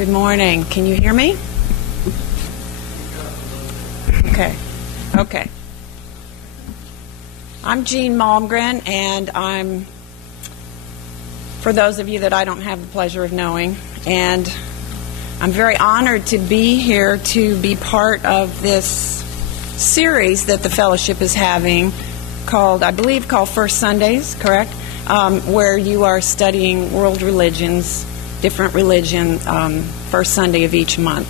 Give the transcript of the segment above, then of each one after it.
Good morning. Can you hear me? Okay. I'm Jeanne Malmgren, and I'm, for those of you that I don't have the pleasure of knowing, and I'm very honored to be here to be part of this series that the fellowship is having called First Sundays, correct? Where you are studying world religions, different religion, first Sunday of each month.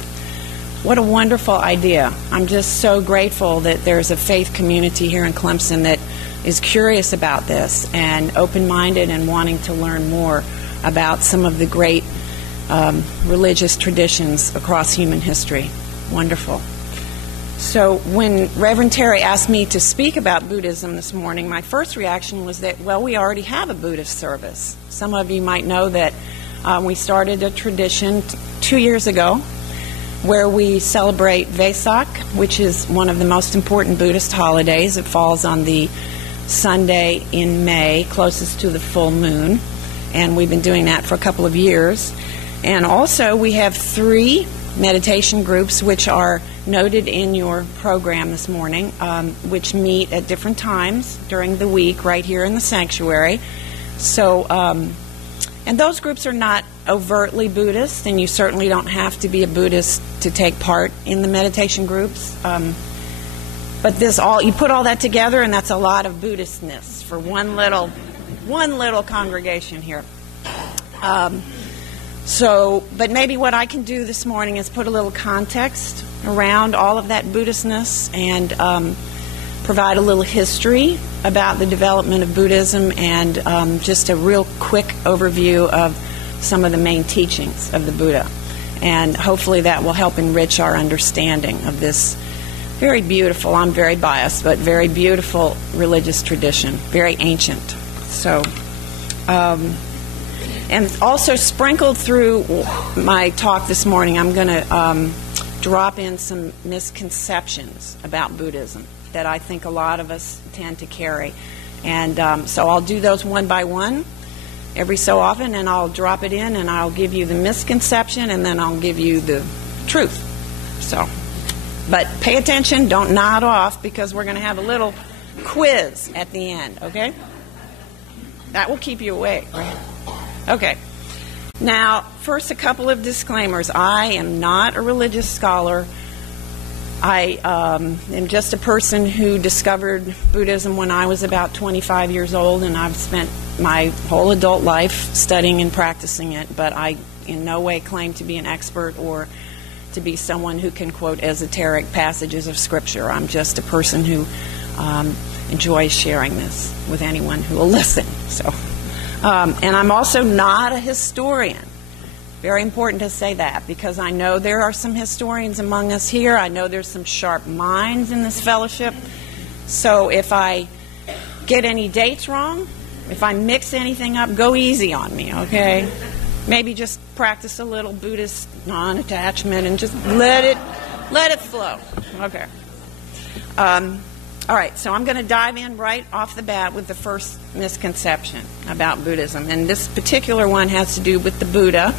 What a wonderful idea. I'm just so grateful that there's a faith community here in Clemson that is curious about this and open-minded and wanting to learn more about some of the great religious traditions across human history. Wonderful. So when Reverend Terry asked me to speak about Buddhism this morning, my first reaction was that, well, we already have a Buddhist service. Some of you might know that we started a tradition 2 years ago where we celebrate Vesak, which is one of the most important Buddhist holidays. It falls on the Sunday in May, closest to the full moon, and we've been doing that for a couple of years. And also we have 3 meditation groups which are noted in your program this morning, which meet at different times during the week right here in the sanctuary. So, and those groups are not overtly Buddhist, and you certainly don't have to be a Buddhist to take part in the meditation groups. But you put all that together, and that's a lot of Buddhistness for one little congregation here. But maybe what I can do this morning is put a little context around all of that Buddhistness and provide a little history about the development of Buddhism and just a real quick overview of some of the main teachings of the Buddha. And hopefully that will help enrich our understanding of this very beautiful, I'm very biased, but very beautiful religious tradition, very ancient. So, and also sprinkled through my talk this morning, I'm going to drop in some misconceptions about Buddhism that I think a lot of us tend to carry. And so I'll do those one by one every so often, and I'll drop it in, and I'll give you the misconception, and then I'll give you the truth. So, but pay attention, don't nod off, because we're going to have a little quiz at the end, okay? That will keep you awake, right? Okay. Now, first, a couple of disclaimers. I am not a religious scholar. I am just a person who discovered Buddhism when I was about 25 years old, and I've spent my whole adult life studying and practicing it, but I in no way claim to be an expert or to be someone who can quote esoteric passages of Scripture. I'm just a person who enjoys sharing this with anyone who will listen. So, and I'm also not a historian. Very important to say that, because I know there are some historians among us here. I know there's some sharp minds in this fellowship. So if I get any dates wrong, if I mix anything up, go easy on me, okay? Maybe just practice a little Buddhist non-attachment and just let it flow. Okay. All right, so I'm going to dive in right off the bat with the first misconception about Buddhism. And this particular one has to do with the Buddha.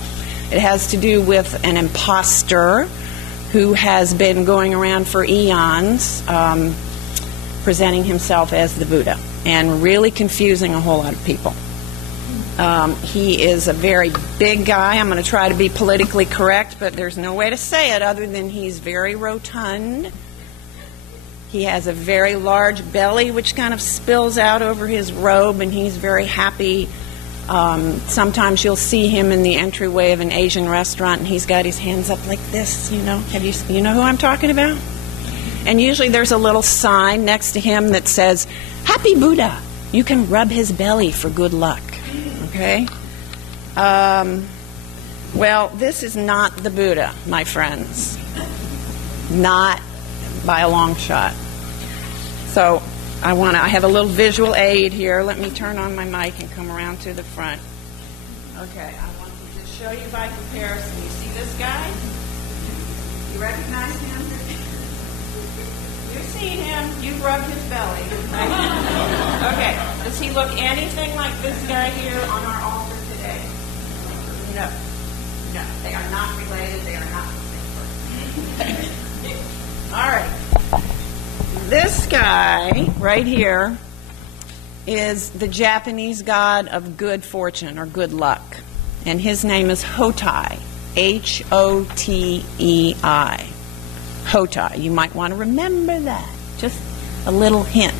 It has to do with an imposter who has been going around for eons presenting himself as the Buddha and really confusing a whole lot of people. He is a very big guy. I'm going to try to be politically correct, but there's no way to say it other than he's very rotund. He has a very large belly, which kind of spills out over his robe, and he's very happy. Sometimes you'll see him in the entryway of an Asian restaurant, and he's got his hands up like this, you know. You know who I'm talking about? And usually there's a little sign next to him that says, "Happy Buddha. You can rub his belly for good luck." Okay? Well, this is not the Buddha, my friends. Not by a long shot. So I have a little visual aid here. Let me turn on my mic and come around to the front. Okay, I want to just show you by comparison. You see this guy? You recognize him? You've seen him. You've rubbed his belly. Right? Okay, does he look anything like this guy here on our altar today? No. No, they are not related. They are not the same person. All right. This guy right here is the Japanese god of good fortune or good luck. And his name is Hotei. Hotei. Hotei. You might want to remember that. Just a little hint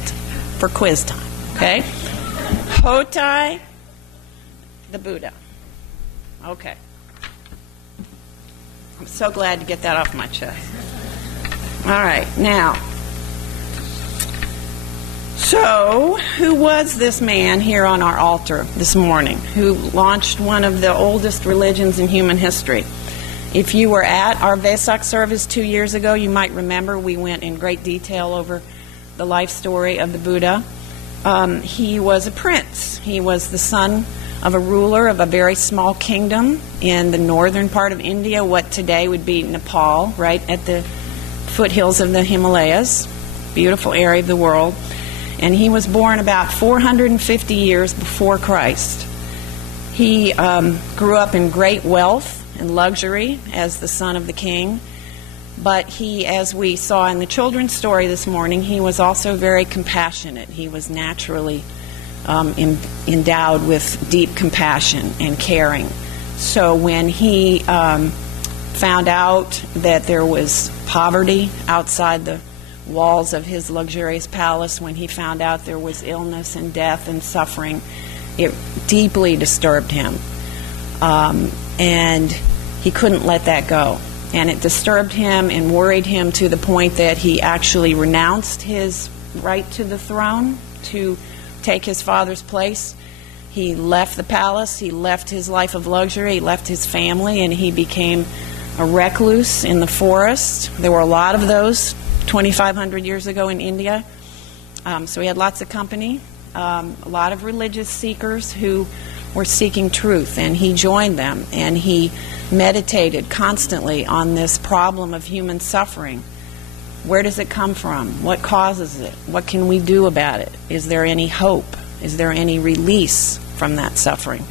for quiz time. Okay? Hotei, the Buddha. Okay. I'm so glad to get that off my chest. All right. Now, so who was this man here on our altar this morning who launched one of the oldest religions in human history? If you were at our Vesak service 2 years ago, you might remember we went in great detail over the life story of the Buddha. He was a prince. He was the son of a ruler of a very small kingdom in the northern part of India, what today would be Nepal, right at the foothills of the Himalayas, beautiful area of the world. And he was born about 450 years before Christ. He grew up in great wealth and luxury as the son of the king. But he, as we saw in the children's story this morning, he was also very compassionate. He was naturally endowed with deep compassion and caring. So when he found out that there was poverty outside the walls of his luxurious palace, when he found out there was illness and death and suffering, it deeply disturbed him. And he couldn't let that go. And it disturbed him and worried him to the point that he actually renounced his right to the throne to take his father's place. He left the palace, he left his life of luxury, he left his family, and he became a recluse in the forest. There were a lot of those 2,500 years ago in India. So he had lots of company, a lot of religious seekers who were seeking truth, and he joined them, and he meditated constantly on this problem of human suffering. Where does it come from? What causes it? What can we do about it? Is there any hope? Is there any release from that suffering?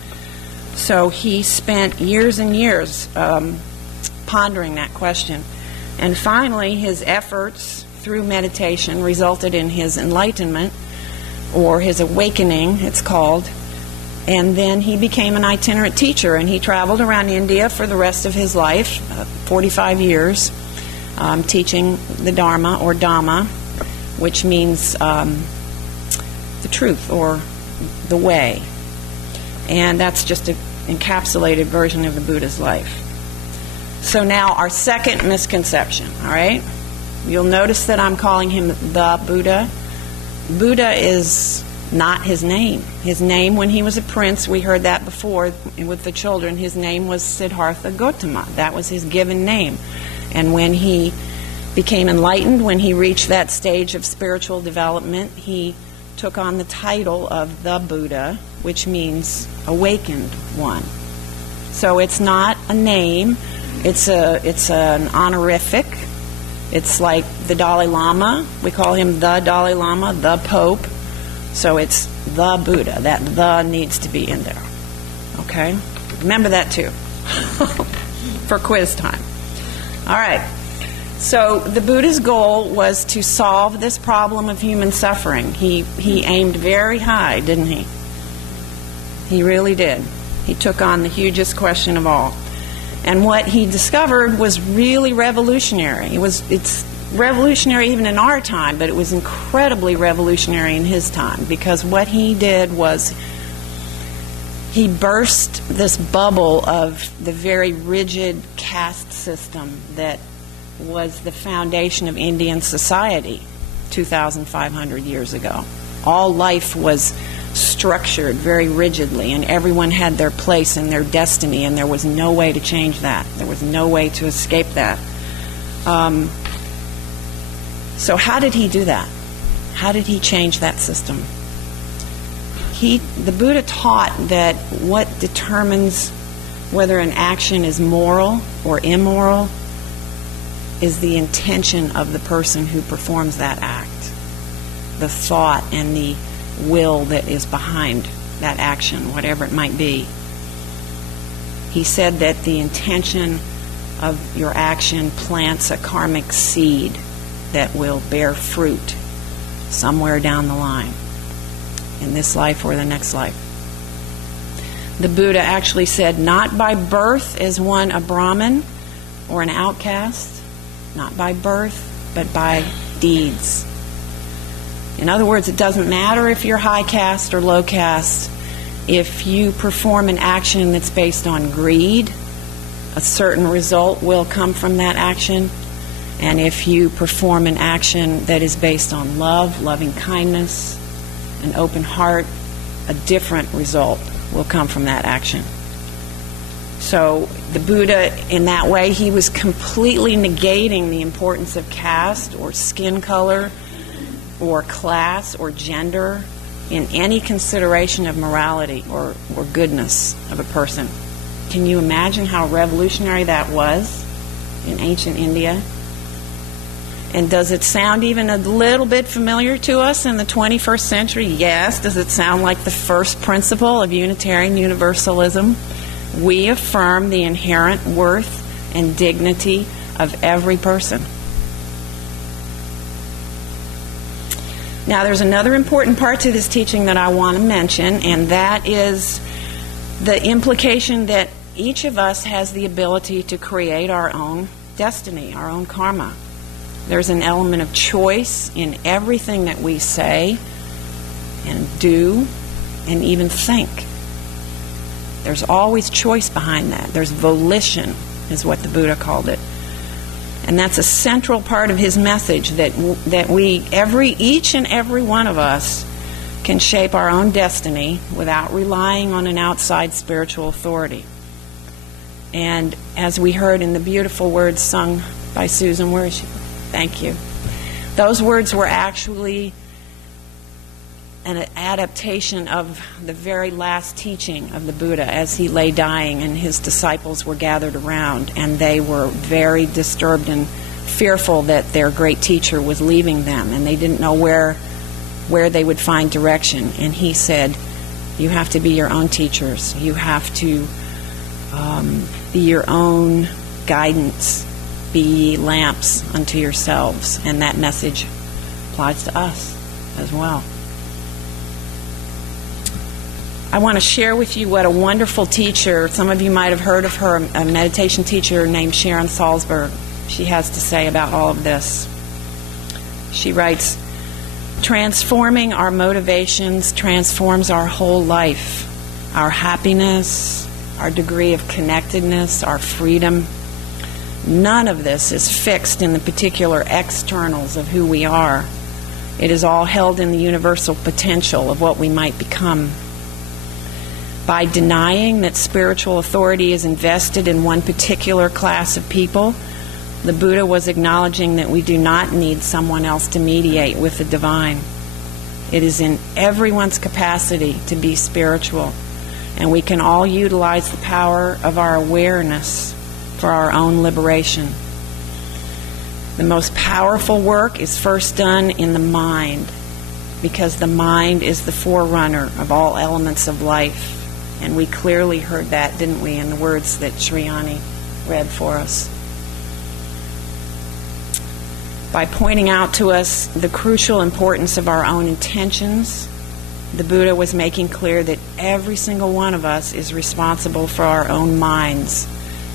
So he spent years and years pondering that question. And finally, his efforts through meditation resulted in his enlightenment, or his awakening, it's called. And then he became an itinerant teacher, and he traveled around India for the rest of his life, 45 years, teaching the Dharma or Dhamma, which means the truth or the way. And that's just an encapsulated version of the Buddha's life. So now our second misconception, all right? You'll notice that I'm calling him the Buddha. Buddha is not his name. His name, when he was a prince, we heard that before with the children, his name was Siddhartha Gautama. That was his given name. And when he became enlightened, when he reached that stage of spiritual development, he took on the title of the Buddha, which means awakened one. So it's not a name, it's an honorific. It's like the Dalai Lama. We call him the Dalai Lama, the Pope. So it's the Buddha. That the needs to be in there. Okay? Remember that too. For quiz time. All right. So the Buddha's goal was to solve this problem of human suffering. He aimed very high, didn't he? He really did. He took on the hugest question of all. And what he discovered was really revolutionary. It's revolutionary even in our time, but it was incredibly revolutionary in his time, because what he did was he burst this bubble of the very rigid caste system that was the foundation of Indian society 2,500 years ago. All life was structured very rigidly, and everyone had their place and their destiny, and there was no way to change that. There was no way to escape that. So how did he do that? How did he change that system? The Buddha taught that what determines whether an action is moral or immoral is the intention of the person who performs that act, the thought and the will that is behind that action, whatever it might be. He said that the intention of your action plants a karmic seed that will bear fruit somewhere down the line, in this life or the next life. The Buddha actually said, not by birth is one a Brahmin or an outcast, not by birth, but by deeds. In other words, it doesn't matter if you're high caste or low caste. If you perform an action that's based on greed, a certain result will come from that action. And if you perform an action that is based on love, loving kindness, an open heart, a different result will come from that action. So the Buddha, in that way, he was completely negating the importance of caste or skin color or class or gender in any consideration of morality or goodness of a person. Can you imagine how revolutionary that was in ancient India? And does it sound even a little bit familiar to us in the 21st century? Yes. Does it sound like the first principle of Unitarian Universalism? We affirm the inherent worth and dignity of every person. Now, there's another important part to this teaching that I want to mention, and that is the implication that each of us has the ability to create our own destiny, our own karma. There's an element of choice in everything that we say and do and even think. There's always choice behind that. There's volition, is what the Buddha called it. And that's a central part of his message, that each and every one of us can shape our own destiny without relying on an outside spiritual authority. And as we heard in the beautiful words sung by Susan, where is she? Thank you. Those words were actually an adaptation of the very last teaching of the Buddha as he lay dying and his disciples were gathered around, and they were very disturbed and fearful that their great teacher was leaving them, and they didn't know where they would find direction. And he said, you have to be your own teachers. You have to be your own guidance. Be ye lamps unto yourselves. And that message applies to us as well. I want to share with you what a wonderful teacher, some of you might have heard of her, a meditation teacher named Sharon Salzberg. She has to say about all of this. She writes, transforming our motivations transforms our whole life, our happiness, our degree of connectedness, our freedom. None of this is fixed in the particular externals of who we are. It is all held in the universal potential of what we might become. By denying that spiritual authority is invested in one particular class of people, the Buddha was acknowledging that we do not need someone else to mediate with the divine. It is in everyone's capacity to be spiritual, and we can all utilize the power of our awareness for our own liberation. The most powerful work is first done in the mind, because the mind is the forerunner of all elements of life. And we clearly heard that, didn't we, in the words that Jeanne read for us. By pointing out to us the crucial importance of our own intentions, the Buddha was making clear that every single one of us is responsible for our own minds,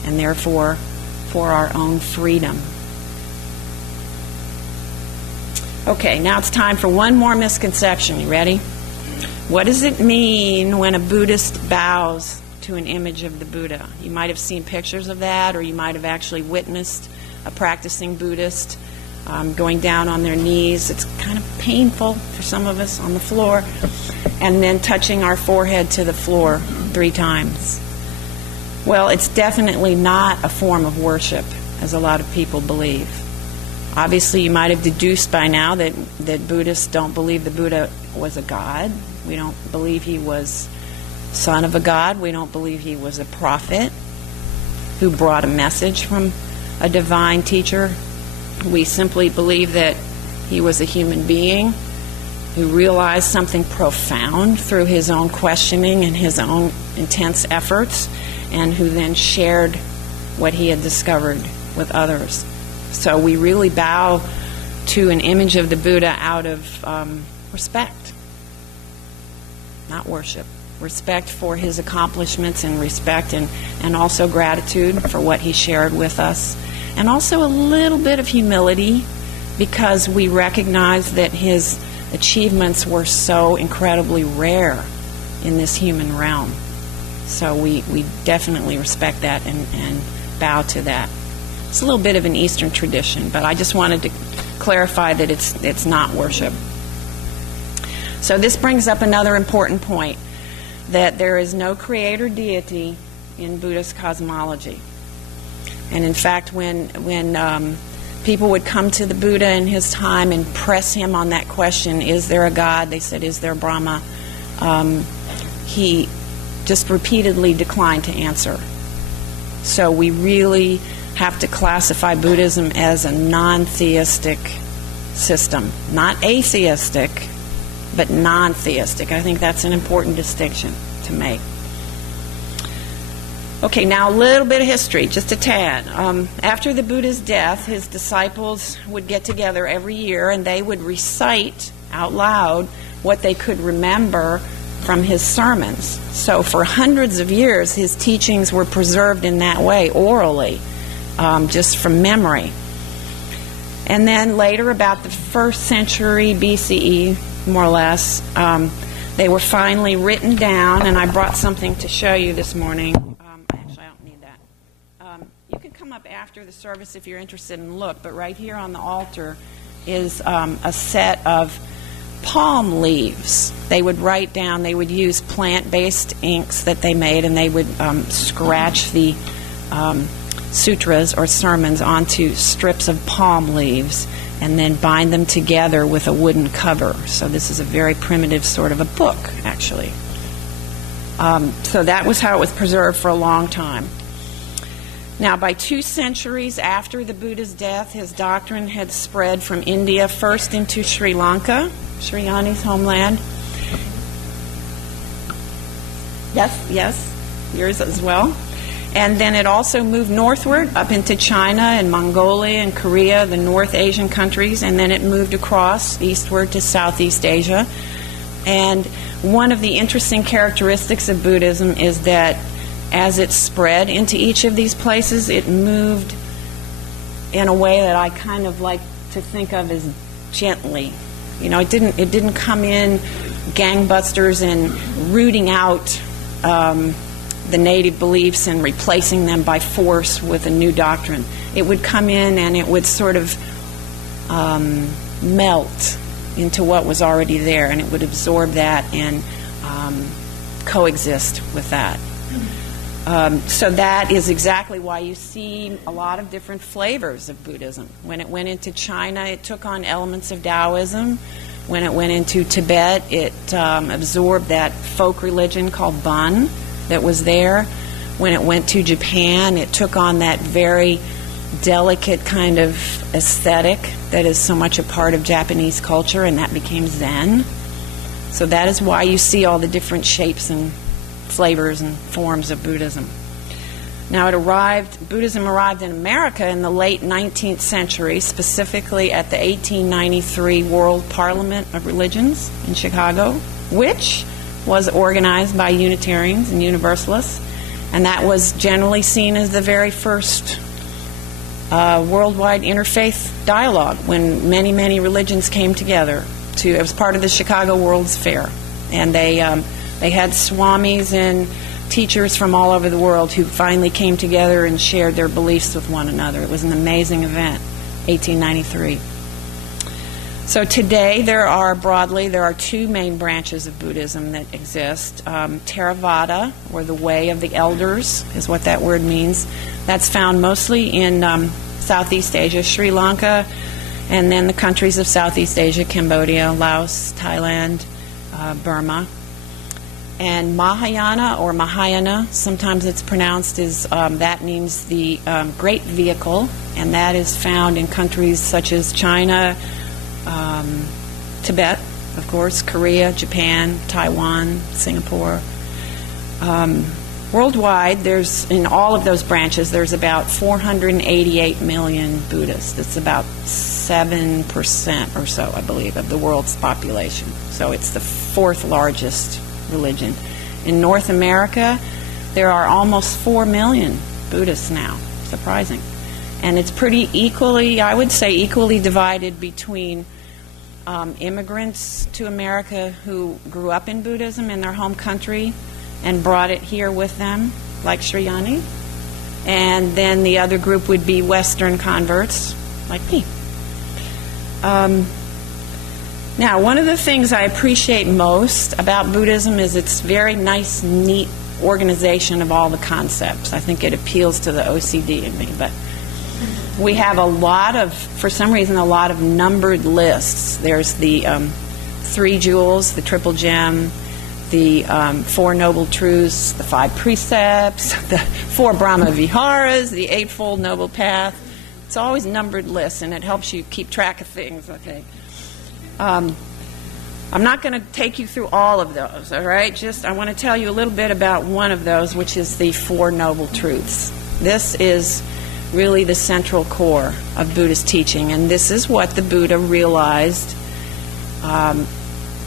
and therefore for our own freedom. Okay, now it's time for one more misconception. You ready? What does it mean when a Buddhist bows to an image of the Buddha? You might have seen pictures of that, or you might have actually witnessed a practicing Buddhist going down on their knees. It's kind of painful for some of us, on the floor, and then touching our forehead to the floor 3 times. Well, it's definitely not a form of worship, as a lot of people believe. Obviously, you might have deduced by now that Buddhists don't believe the Buddha was a god. We don't believe he was son of a god. We don't believe he was a prophet who brought a message from a divine teacher. We simply believe that he was a human being who realized something profound through his own questioning and his own intense efforts, and who then shared what he had discovered with others. So we really bow to an image of the Buddha out of respect, not worship. Respect for his accomplishments and respect and also gratitude for what he shared with us. And also a little bit of humility, because we recognize that his achievements were so incredibly rare in this human realm. So we definitely respect that and bow to that. It's a little bit of an Eastern tradition, but I just wanted to clarify that it's not worship. So this brings up another important point, that there is no creator deity in Buddhist cosmology. And in fact, when people would come to the Buddha in his time and press him on that question, is there a God? They said, is there Brahma? He just repeatedly declined to answer. So we really have to classify Buddhism as a non-theistic system. Not atheistic, but non-theistic. I think that's an important distinction to make. Okay, now a little bit of history, just a tad. After the Buddha's death, his disciples would get together every year and they would recite out loud what they could remember from his sermons. So for hundreds of years, his teachings were preserved in that way, orally, just from memory. And then later, about the 1st century BCE, more or less, they were finally written down, and I brought something to show you this morning. Actually, I don't need that. You can come up after the service if you're interested and look, but right here on the altar is a set of palm leaves. They would write down, they would use plant-based inks that they made, and they would scratch the sutras or sermons onto strips of palm leaves and then bind them together with a wooden cover. So this is a very primitive sort of a book, actually. So that was how it was preserved for a long time. Now, by 2 centuries after the Buddha's death, his doctrine had spread from India first into Sri Lanka, Sri Yanni's homeland. Yes, yours as well. And then it also moved northward up into China and Mongolia and Korea, the North Asian countries, and then it moved across eastward to Southeast Asia. And one of the interesting characteristics of Buddhism is that as it spread into each of these places, it moved in a way that I kind of like to think of as gently. You know, it didn't come in gangbusters and rooting out the native beliefs and replacing them by force with a new doctrine. It would come in and it would sort of melt into what was already there, and it would absorb that and coexist with that. So that is exactly why you see a lot of different flavors of Buddhism. When it went into China, it took on elements of Taoism. When it went into Tibet, it absorbed that folk religion called Bon that was there. When it went to Japan, it took on that very delicate kind of aesthetic that is so much a part of Japanese culture, and that became Zen. So that is why you see all the different shapes and flavors and forms of Buddhism. Now Buddhism arrived in America in the late 19th century, specifically at the 1893 World Parliament of Religions in Chicago, which was organized by Unitarians and Universalists, and that was generally seen as the very first worldwide interfaith dialogue when many, many religions came together. It was part of the Chicago World's Fair, and they had swamis and teachers from all over the world who finally came together and shared their beliefs with one another. It was an amazing event, 1893. So today there are 2 main branches of Buddhism that exist. Theravada, or the way of the elders, is what that word means. That's found mostly in Southeast Asia, Sri Lanka, and then the countries of Southeast Asia, Cambodia, Laos, Thailand, Burma. And Mahayana, or Mahayana, sometimes it's pronounced as, that means the great vehicle, and that is found in countries such as China, Tibet, of course, Korea, Japan, Taiwan, Singapore. Worldwide, in all of those branches, there's about 488 million Buddhists. That's about 7% or so, I believe, of the world's population. So it's the fourth largest religion. In North America, there are almost 4 million Buddhists now. Surprising. And it's pretty equally, I would say, equally divided between immigrants to America who grew up in Buddhism in their home country and brought it here with them, like Jeanne. And then the other group would be Western converts, like me. Now, one of the things I appreciate most about Buddhism is its very nice, neat organization of all the concepts. I think it appeals to the OCD in me. But we have for some reason, a lot of numbered lists. There's the 3 jewels, the triple gem, the 4 noble truths, the 5 precepts, the 4 Brahma Viharas, the 8-fold noble path. It's always numbered lists, and it helps you keep track of things, okay? I'm not going to take you through all of those, all right? I want to tell you a little bit about one of those, which is the 4 noble truths. This is really the central core of Buddhist teaching, and this is what the Buddha realized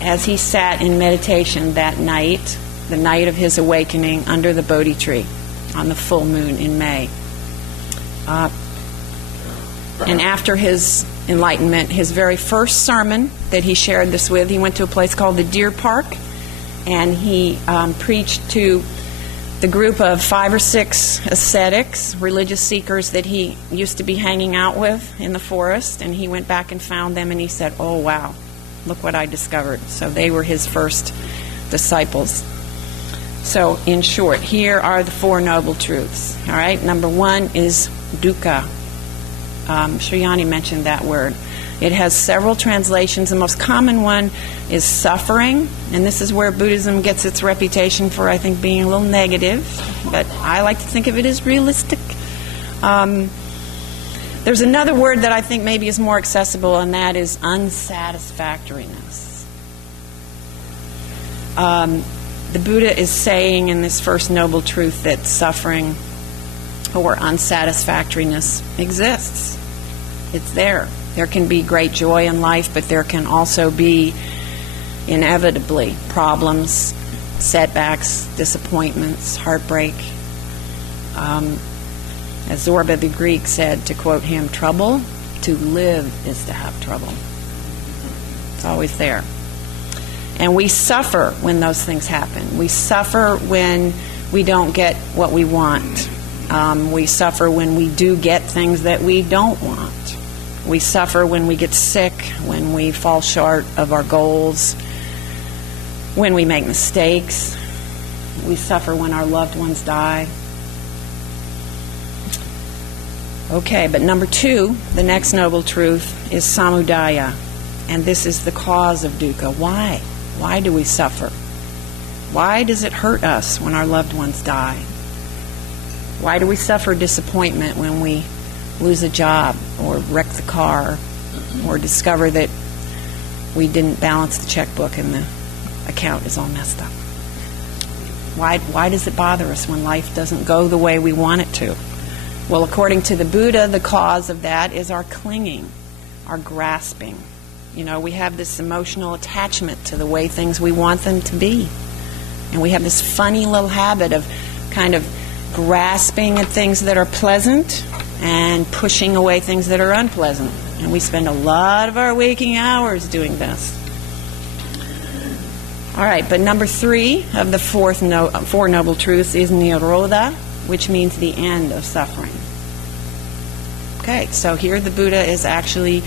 as he sat in meditation that night, the night of his awakening under the Bodhi tree on the full moon in May. And after his enlightenment, his very first sermon that he shared this with, he went to a place called the Deer Park, and he preached to the group of 5 or 6 ascetics, religious seekers that he used to be hanging out with in the forest, and he went back and found them, and he said, "Oh, wow, look what I discovered." So they were his first disciples. So in short, here are the 4 noble truths. All right, number 1 is dukkha. Shriyani mentioned that word. It has several translations. The most common one is suffering, and this is where Buddhism gets its reputation for, I think, being a little negative, but I like to think of it as realistic. There's another word that I think maybe is more accessible, and that is unsatisfactoriness. The Buddha is saying in this first noble truth that suffering or unsatisfactoriness exists. It's there. There can be great joy in life, but there can also be inevitably problems, setbacks, disappointments, heartbreak. As Zorba the Greek said, to quote him, "Trouble, to live is to have trouble." It's always there. And we suffer when those things happen. We suffer when we don't get what we want. We suffer when we do get things that we don't want. We suffer when we get sick, when we fall short of our goals, when we make mistakes. We suffer when our loved ones die. Okay, but number 2, the next noble truth, is samudaya. And this is the cause of dukkha. Why? Why do we suffer? Why does it hurt us when our loved ones die? Why do we suffer disappointment when we lose a job or wreck the car or discover that we didn't balance the checkbook and the account is all messed up? Why does it bother us when life doesn't go the way we want it to? Well, according to the Buddha, the cause of that is our clinging, our grasping. You know, we have this emotional attachment to the way things we want them to be. And we have this funny little habit of kind of grasping at things that are pleasant and pushing away things that are unpleasant. And we spend a lot of our waking hours doing this. All right, but number 3 of the 4 noble truths is nirodha, which means the end of suffering. Okay, so here the Buddha is actually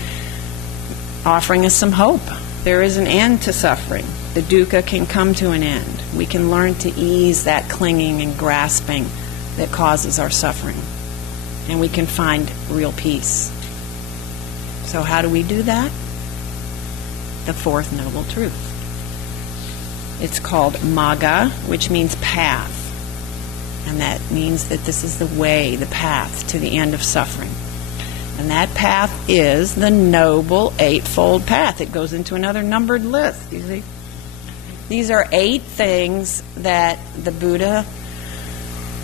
offering us some hope. There is an end to suffering. The dukkha can come to an end. We can learn to ease that clinging and grasping that causes our suffering. And we can find real peace. So how do we do that? The 4th noble truth. It's called magga, which means path. And that means that this is the way, the path to the end of suffering. And that path is the Noble Eightfold Path. It goes into another numbered list, you see. These are 8 things that the Buddha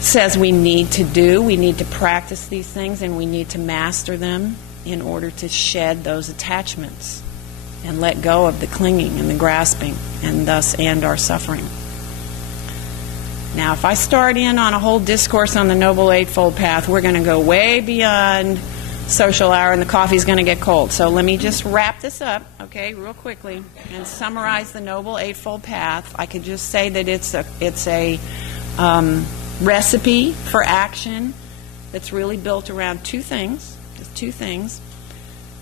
says we need to do. We need to practice these things, and we need to master them in order to shed those attachments and let go of the clinging and the grasping, and thus end our suffering. Now, if I start in on a whole discourse on the Noble Eightfold Path, we're going to go way beyond social hour, and the coffee's going to get cold. So let me just wrap this up, okay, real quickly, and summarize the Noble Eightfold Path. I could just say that it's a recipe for action that's really built around two things. There's two things.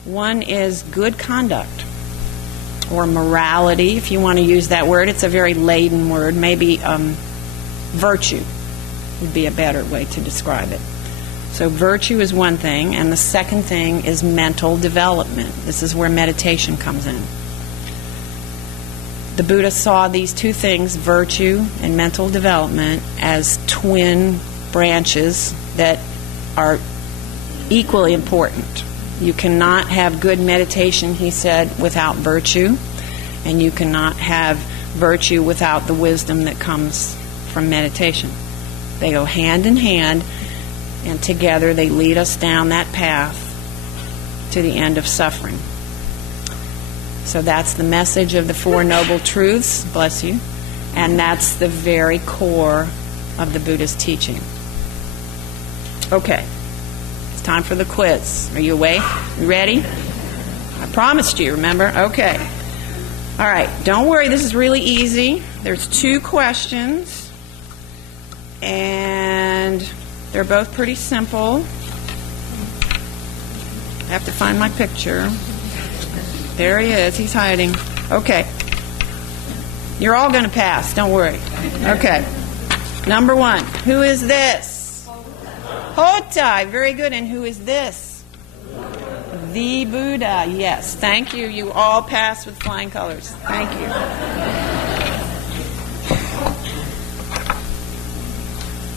One is good conduct, or morality, if you want to use that word. It's a very laden word. Maybe virtue would be a better way to describe it. So virtue is one thing, and the second thing is mental development. This is where meditation comes in. The Buddha saw these two things, virtue and mental development, as twin branches that are equally important. You cannot have good meditation, he said, without virtue, and you cannot have virtue without the wisdom that comes from meditation. They go hand in hand, and together they lead us down that path to the end of suffering. So that's the message of the Four Noble Truths, bless you, and that's the very core of the Buddha's teaching. Okay, it's time for the quiz. Are you awake? You ready? I promised you, remember? Okay. All right, don't worry, this is really easy. There's two questions, and they're both pretty simple. I have to find my picture. There he is. He's hiding. Okay. You're all going to pass. Don't worry. Okay. Number one. Who is this? Hotai. Very good. And who is this? The Buddha. Yes. Thank you. You all passed with flying colors. Thank you.